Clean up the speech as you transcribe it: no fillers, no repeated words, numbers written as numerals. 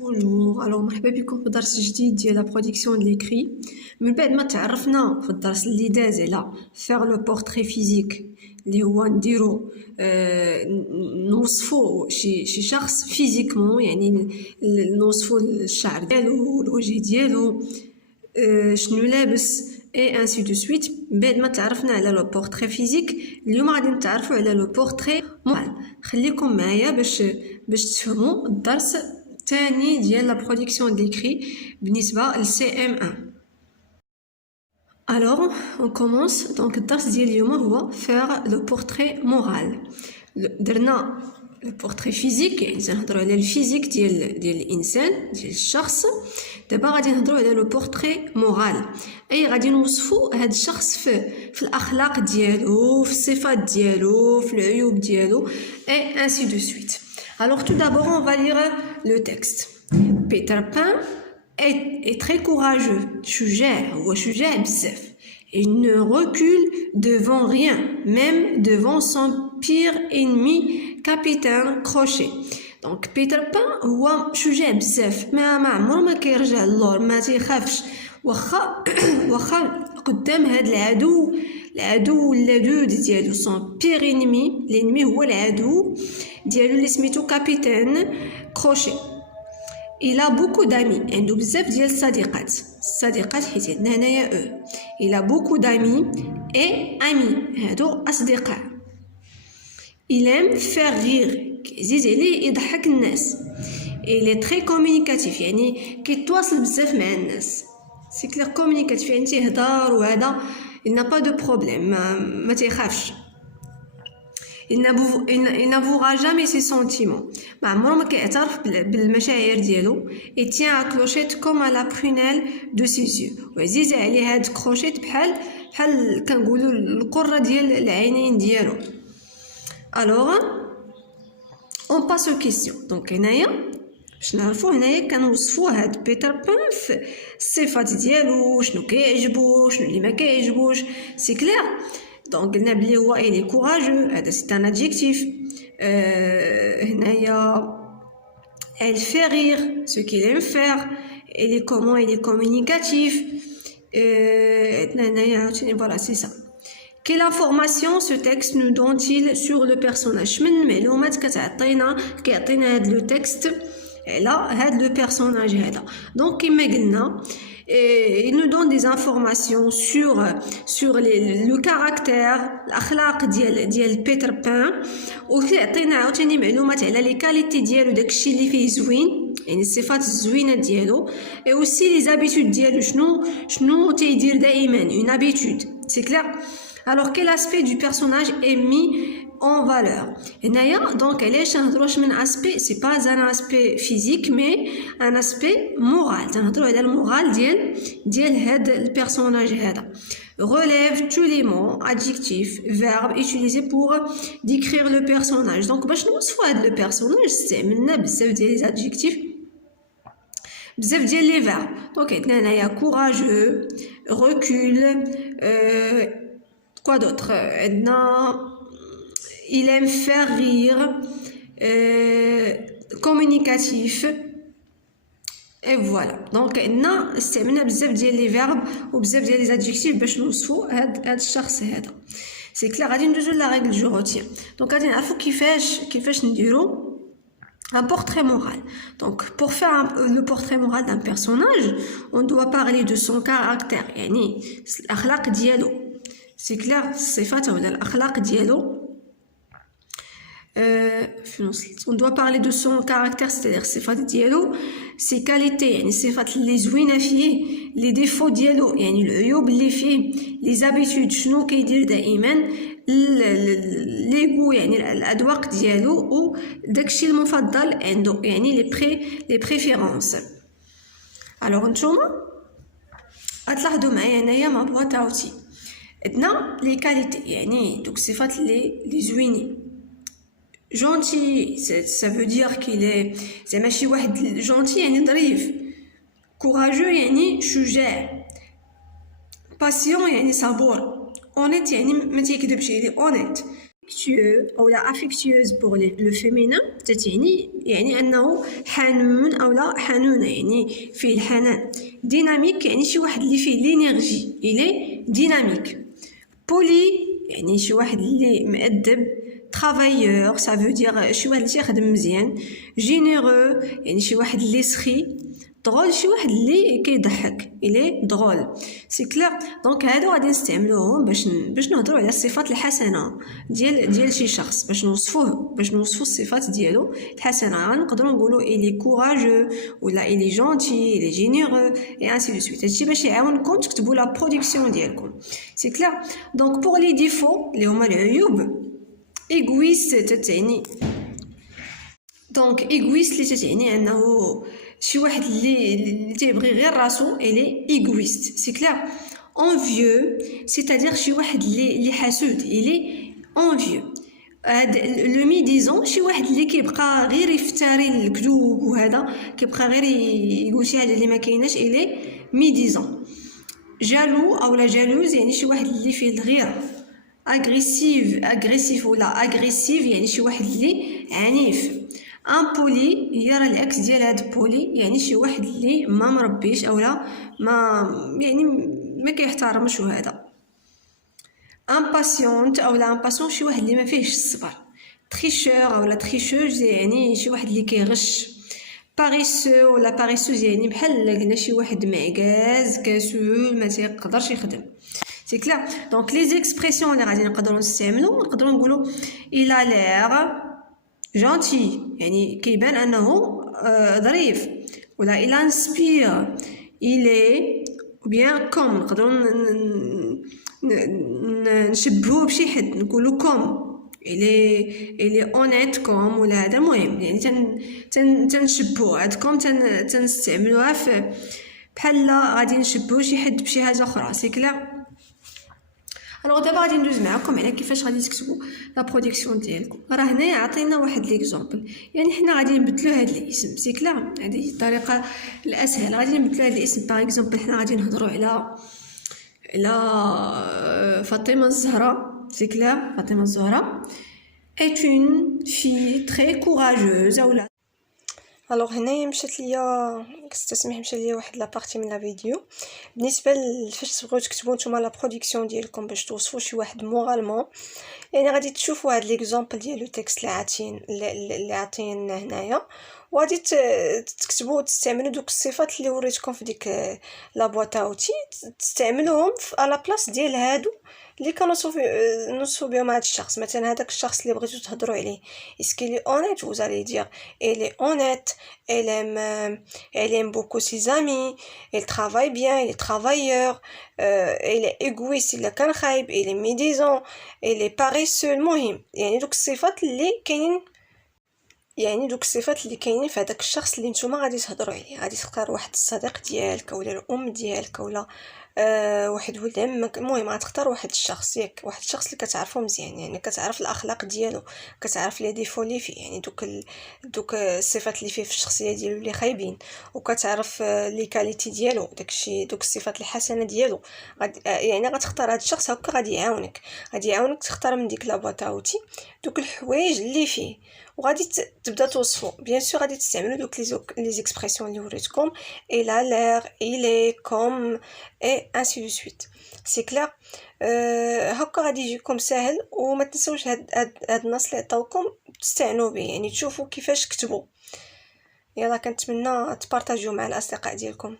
Bonjour, alors مرحبا بكم في درس جديد ديال لا برودكسيون دو ليكري. من بعد ما تعرفنا في الدرس اللي داز على فيغ لو بورتري فيزيك اللي هو نديرو نوصفو شي شخص فيزيكمون، يعني نوصفو الشعر ديالو، الوجه ديالو، شنو لابس اي انسي دو سويت. من بعد ما تعرفنا على لو بورتري فيزيك، اليوم غادي نتعرفوا على لو بورتري مورال. خليكم معايا باش تفهموا الدرس الثاني ديال لا برودكسيون ديكري بالنسبه للسي ام 1. Alors, on commence. Donc, الدرس ديال اليوم هو faire le portrait moral. درنا le portrait physique، يعني نهضروا على الفيزيك ديال الانسان، ديال الشخص. دابا غادي نهضروا على لو بورتري مورال، اي غادي نوصفوا هذا الشخص في الاخلاق ديالو، في الصفات ديالو، في العيوب ديالو et ainsi de suite. Alors tout d'abord, on va lire le texte. Peter Pan est très courageux. شجاع بزاف. Il ne recule devant rien, même devant son pire ennemi, Capitaine Crochet. Donc Peter Pan هو شجاع بزاف، ما عمره ما كيرجع للور، ما تيخافش واخا قدام هاد العدو اللدود ديالو. son pire ennemi، l'ennemi هو العدو ديالو اللي سميتو كابيتان كروشي. il a beaucoup d'amis، عنده بزاف ديال الصديقات حيت عندنا هنايا il a beaucoup d'amis et amis، هادو اصدقاء. il aime faire rire، كيعزيز عليه يضحك الناس. il est très communicatif، يعني كيتواصل بزاف مع الناس. سي كلير كومونيكاتيف، يعني تيهضر وهذا il n'a pas de problème، ما تيخافش. il n'avouera jamais ses sentiments، ما عمره ما كيعترف بالمشاعر ديالو. il tient à Clochette comme à la prunelle de ses yeux، وعزيزه عليه هاد كروشيت بحال كنقولوا القره ديال العينين ديالو. alors on passe aux questions. donc هنايا باش نعرفوا، هنايا كنوصفوا هاد بيتر بان في الصفات ديالو، شنو كيعجبو شنو اللي ما كيعجبوش. سي كلير. دونك قلنا بلي هو الي كوراجو، هذا سي ان ادجيكتيف. هنايا elle fait rire، ce qu'il aime faire. il est communicatif. هنايا عاوتاني فوالا سي سا. quelle information ce texte nous donne-t-il sur le personnage؟ من معلومات كيعطينا هاد لو تكست على هاد لو بيرسوناج هذا. دونك كما قلنا il nous donne des informations sur le caractère، الاخلاق ديال بيتر بان، وكيعطينا عاوتاني معلومات على لي كاليتي ديالو، داكشي اللي فيه زوين، يعني الصفات الزوينه ديالو. et aussi les habitudes ديالو، شنو تيدير دائما، une habitude. c'est clair. alors quel aspect du personnage est mis en valeur؟ هنايا دونك علاش نهضروش من اسبي، سي با ان اسبي فيزيك مي ان اسبي مورال، تنهضروا على المورال ديال هاد البيرسوناج هذا. relève tous les mots adjectifs verbes utilisés pour décrire le personnage. donc باش نوصفوا هاد لو بيرسوناج استعملنا بزاف ديال لي adjectifs، بزاف ديال لي فيرب. دونك عندنا هنايا courageux، recule، quoi d'autre، عندنا il aime faire rire، communicatif. et voilà. donc عندنا استعملنا بزاف ديال لي فيرب وبزاف ديال لي ادجيكتيف باش نوصفوا هاد الشخص هذا. سي كلير. غادي ندوزو لا ريغل جو روتين. دونك غادي نعرفوا كيفاش نديرو un portrait moral. donc pour faire le portrait moral d'un personnage, on doit parler de son caractère، يعني الاخلاق ديالو. سي كلير. الصفات ولا الاخلاق ديالو. on doit parler de son caractère، c'est-à-dire الصفات ديالو، ses qualités، يعني الصفات اللي زوينه فيه، les défauts ديالو، يعني العيوب اللي فيه، les habitudes، شنو كيدير دائما، لي غو، يعني الاذواق ديالو، و داكشي المفضل عنده، يعني لي بريفيرونس. alors نتوما غتلاحظوا معايا هنايا ما بوات اوتي عندنا لي كاليتي، يعني دوك الصفات اللي زوينين. gentil، ça veut dire qu'il est زعما شي واحد gentil يعني ظريف. courageux يعني شجاع. patient يعني صبور. honnête يعني ما تيكذبش، يعني honnête. affectueux أو لا affectueuse pour le féminin تتعني يعني أنه حنون أو لا حنونة يعني فيه الحنان. ديناميك يعني شي واحد اللي فيه لينيرجي إلي ديناميك. بولي يعني شي واحد اللي مؤدب. travailleur ça veut dire شي واحد اللي تيخدم مزيان. généreux يعني شي واحد اللي سخي. drôle شي واحد اللي كيضحك إلي drôle. سي كلير. دونك هادو غادي نستعملوهم باش نهضروا على الصفات الحسنه ديال شي شخص، باش نوصفوه، باش نوصفوا الصفات ديالو الحسنه. نقدروا نقولوا إلي كوراجو ولا إلي جونتي إلي جينيرو اي انسي دو سويت. هادشي باش يعاونكم تكتبوا لا برودكسيون ديالكم. سي كلير. دونك بوغ لي ديفو اللي هما العيوب، ايغويست تتعني دونك ايغويست اللي تتعني انه شي واحد اللي تيبغي غير راسو الي ايغويست. سي كلير. انفيو سيتادير شي واحد اللي حاسود الي انفيو. هاد لو ميديزون شي واحد اللي كيبقى غير يفتري الكذوب وهذا كيبقى غير يقول شي حاجه اللي ما كايناش الي ميديزون. جالو او لا جالوز يعني شي واحد اللي فيه الغيره. اغريسيف ولا اغريسيف يعني شي واحد اللي عنيف. امبولي هي راه العكس ديال هاد بولي يعني شي واحد اللي ما مربيش اولا ما يعني ما كيحترمش وهذا. امباسيونت اولا امباسيون شي واحد اللي ما فيهش الصبر. تريشور اولا تريشوز يعني شي واحد اللي كيغش. باريسو ولا باريسوز يعني بحال قلنا شي واحد معكاز كسول ما تيقدرش يخدم. سي كلير. دونك لي زيكسبرسيون اللي غادي نقدروا نقدروا نقولوا il a l'air gentil يعني كيبان انه ظريف. ولا il inspire il est ou bien comme نقدروا نشبهوه بشي حد نقولوا comme il est honnête comme ولا هذا مهم يعني تنشبهوه. هاد كوم تنستعملوها في بحال غادي نشبهو شي حد بشي حاجه اخرى. سي كلير. الوغ دابا غادي ندوز معكم على كيفاش غادي تكتبوا لا برودكسيون ديالكم. راه هنايا عطينا واحد ليكزامبل يعني حنا غادي نبدلوا هذا الاسم. سي كلير. هذه الطريقه الاسهل. غادي نبدلوا هذا الاسم باغ اكزومبل حنا غادي نهضروا على فاطمه الزهراء. سي كلير. فاطمه الزهراء est une fille très courageuse اولا. الوغ هنايا مشات ليا كتسمح مشى ليا واحد لابارتي من لا فيديو بالنسبه لفاش تبغيو تكتبوا نتوما لا برودكسيون ديالكم باش توصفوا شي واحد مورالمون. يعني غادي تشوفوا هاد ليكزامبل ديال لو تكست اللي عاطين هنايا وغادي تكتبوا وتستعملوا دوك الصفات اللي وريتكم في ديك لا بواط اوتي تستعملوهم على بلاص ديال هادو اللي كنوصفوا بهم هاد الشخص. مثلا هذاك الشخص اللي بغيتو تهضروا عليه اسكي لي اونيت vous allez dire elle est honnête, elle aime beaucoup ses amis, elle travaille bien, elle est travailleur, elle est égoïste الا كان خايب, elle est médisant, elle est paresseux. المهم يعني دوك الصفات اللي كاينين في هذاك الشخص اللي نتوما غادي تهضروا عليه. غادي تختار واحد الصديق ديالك ولا الام ديالك ولا واحد ولد عمك. المهم غتختار واحد الشخص ياك واحد الشخص اللي كتعرفه مزيان يعني كتعرف الاخلاق ديالو كتعرف لي ديفو اللي فيه يعني دوك الصفات اللي فيه في الشخصيه ديالو اللي خايبين وكتعرف لي كاليتي ديالو داكشي دوك الصفات الحسنه ديالو. يعني غتختار هذا الشخص هكا غادي يعاونك تختار من ديك لابواط اوتي دوك الحوايج اللي فيه وغادي تبدا توصفوا. بيان سور غادي تستعملوا دوك لي زيكسبرسيون اللي وريتكم il a l'air, il est comme et ainsi de suite. سي كلير. هكا غادي يجيكم ساهل وما تنسوش هاد النص اللي عطاوكم تستعنوا به يعني تشوفوا كيفاش كتبوا. يلا كنتمنى تبارطاجيو مع الاصدقاء ديالكم.